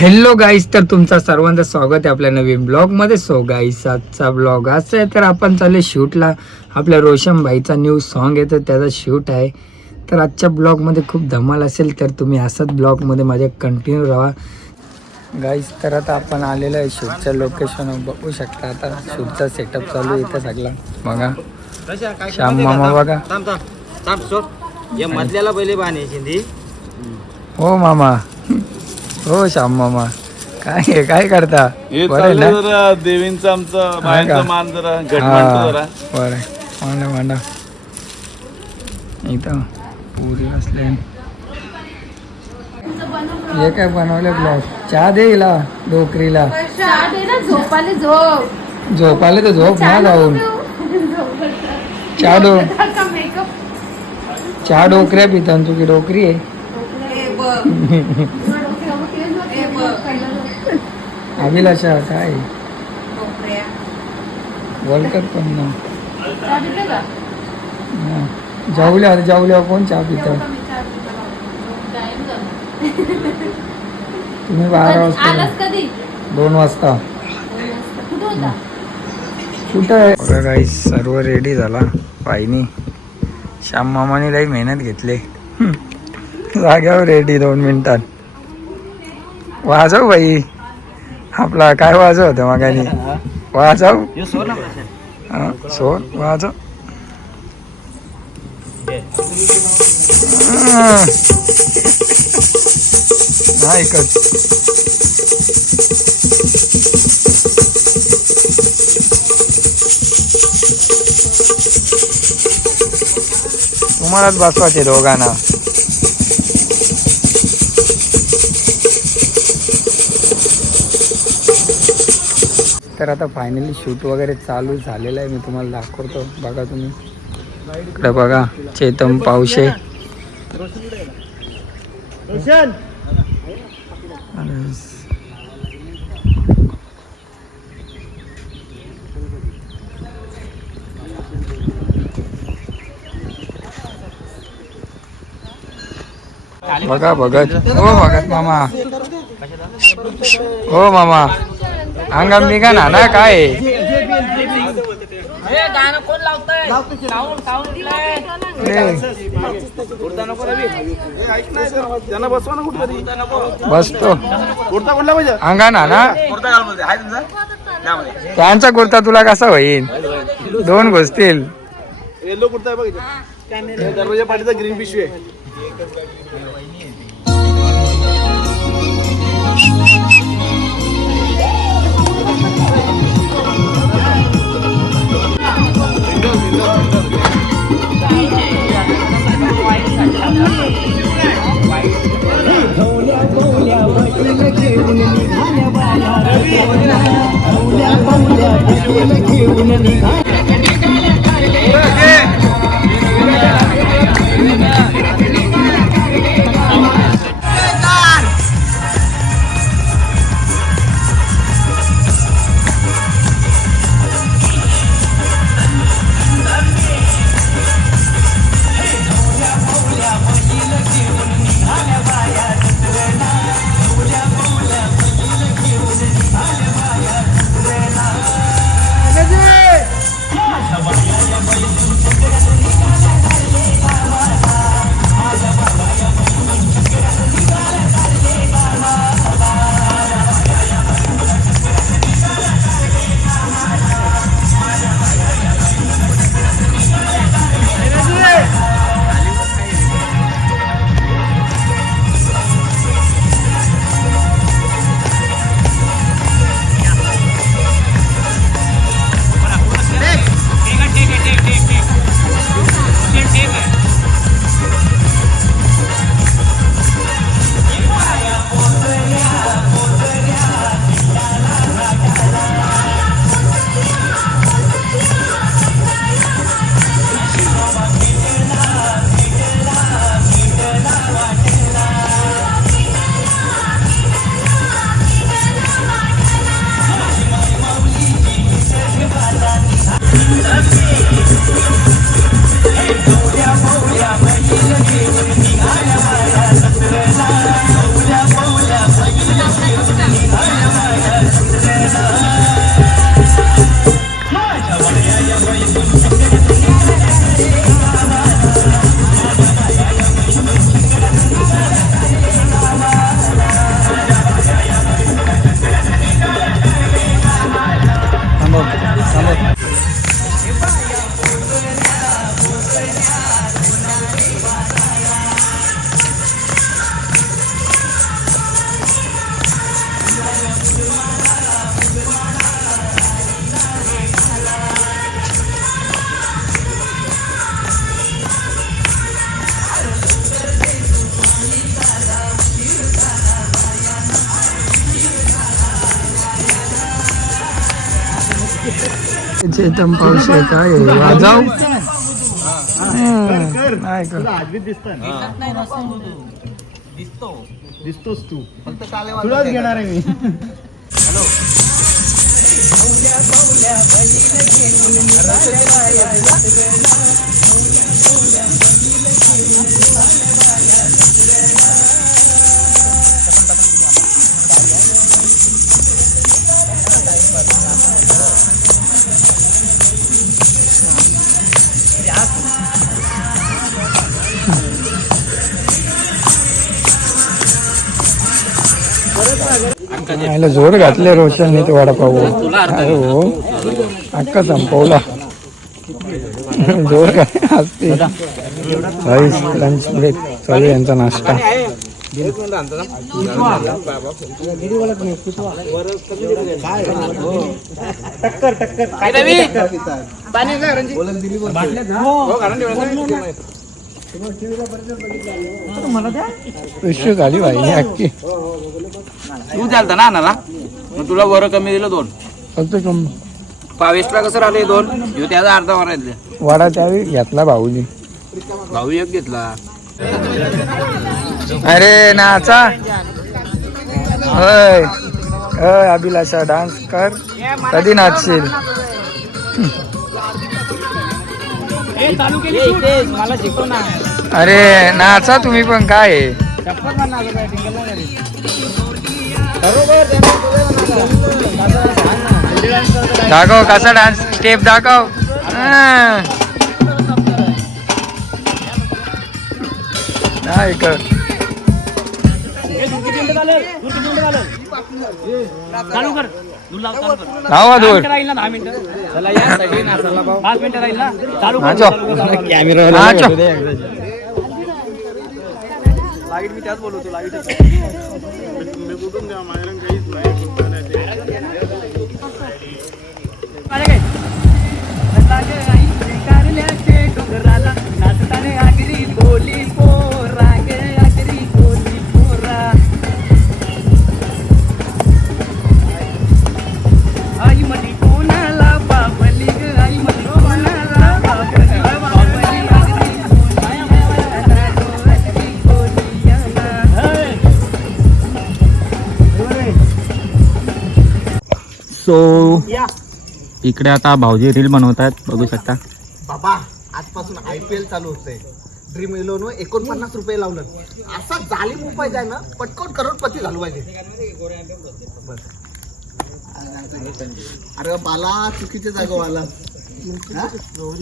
Hello गाईस तर तुमचा सर्वांचं स्वागत आहे आपल्या नवीन ब्लॉगमध्ये सो गाईस आजचा ब्लॉग असा आहे तर आपण चालले शूटला आपल्या रोशन भाईचा न्यू सॉन्ग येतो तर त्याचा शूट आहे तर आजच्या ब्लॉगमध्ये खूप धमाल असेल तर तुम्ही असंच ब्लॉगमध्ये माझ्या कंटिन्यू राहा गाईस तर आता आपण आलेलो आहे शूटच्या लोकेशन बघू शकता आता शूटचा सेटअप चालू आहे इथं सगळा बघा श्याम मामा बघा मधल्याला पहिले बाणे शिंदी हो मामा हो श्याम मामा. काय आहे? काय करता? हे बरं आहे जरा देवींचा आमचा का? बाहेरचा मान जरा घट हा मांडतो जरा. बरं मांडा मांडा. इथं पुरी असले. हे काय बनवलं ब्लॉग? चहा दे हिला डोकरीला. चहा दे ना झोपाले झोप झोपाले तर झोप ना जाऊन चहा डो का मेकअप चहा डोकऱ्या पिता तुझी डोकरी आहे. अभिलाषा काय? वलकत पण ना. हा. जाऊल्या जाऊल्या कोण चहा पितं? तुम्ही बारा वाजता दोन वाजता. कुठं आहे? बघा काही सर्व रेडी झाला. पायनी. श्याम मामाने लई मेहनत घेतली. जाग्यावर रेडी दोन मिनिटात. वाजव बाई. आपला काय वाजव होतं मागानी वाजव? सोड ना प्रशांत. सोड वाजव. हा. हा एकच तुम्हालाच बसवायचे दोघांना. आता फायनली शूट वगैरे चालू झालेलं आहे. मी तुम्हाला दाखवतो. बघा तुम्ही. इकडे बघा चेतन पावशे. बघा भगत हो भगत मामा. हो मामा. अंगाम निघा ना ना काय बसतो. कुर्ता कोणला पाहिजे? अंगा ना ना? कुर्ता घाल मध्ये. हाय तुमचा? त्यांचा कुर्ता तुला कसा होईल दोन घुसतील. येलो कुर्ता आहे बघ दरवाजा पाठीचा ग्रीन पिशवी आहे. चेतन पाऊस आहे काय आहे? वाजाव. दिसतोस तू फक्त तुलाच घेणार आहे मी याला जोर घातले रोशनने तो वडापाव. अरे हो. अक्का संपवला. जोर काय असते लंच ब्रेक चालू यांचा नाश्ता. झाली भाई तू चालता ना आणाला मग तुला वर कमी दिलं दोन. फक्त कम पाव एक्स्ट्रा कसं राहिले दोन? ह्यो त्याचा अर्धा वर राहिले. वडा त्यावेळी घेतला भाऊजी. भाऊ एक घेतला. अरे नाचा. होय. होय अभिलाषा डान्स कर. कधी नाचशील? मला शिकव ना. अरे नाचा तुम्ही पण काय? दाखव कसा डान्स स्टेप दाखव. नाही कर लावा लाइट मी त्याच बोलवतो लाइट मी कुठून द्या माझ्याकडे सो इकडे आता भाऊजी रील बनवत आहेत बघू शकता. बाबा आजपासून आय पी एल चालू होतंय. ड्रीम इलेव्हन एकोणपन्नास रुपये लावलं. असा जालीम उपाय आहे ना पटकन करोडपती झालो पाहिजे. बस. अरे बाला चुकीच्या जागा आला. नाचो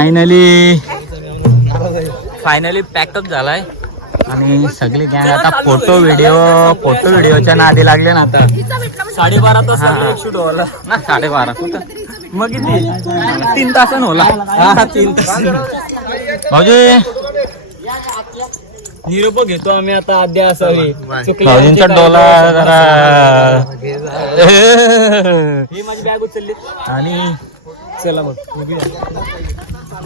फायनली फायनली पॅकअप झालाय. आणि सगळी गँग आता फोटो व्हिडिओ फोटो व्हिडिओच्या नादी लागले ना आता. साडेबारा तास शूट होला ना साडेबारा. कुठं? मग किती तीन तासानं होला. हा तीन तास. भाऊजी. निरोप घेतो आम्ही आता अद्या असावी. भाऊजींचा डोला जरा ही माझी बॅग उचलली. आणि चला मग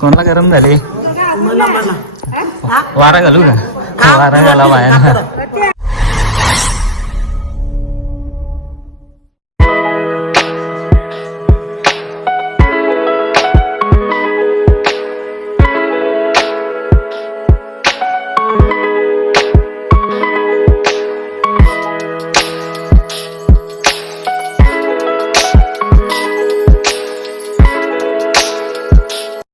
कोणाला गरम झाले? वारा घालू का? वारा घाला बाहेर.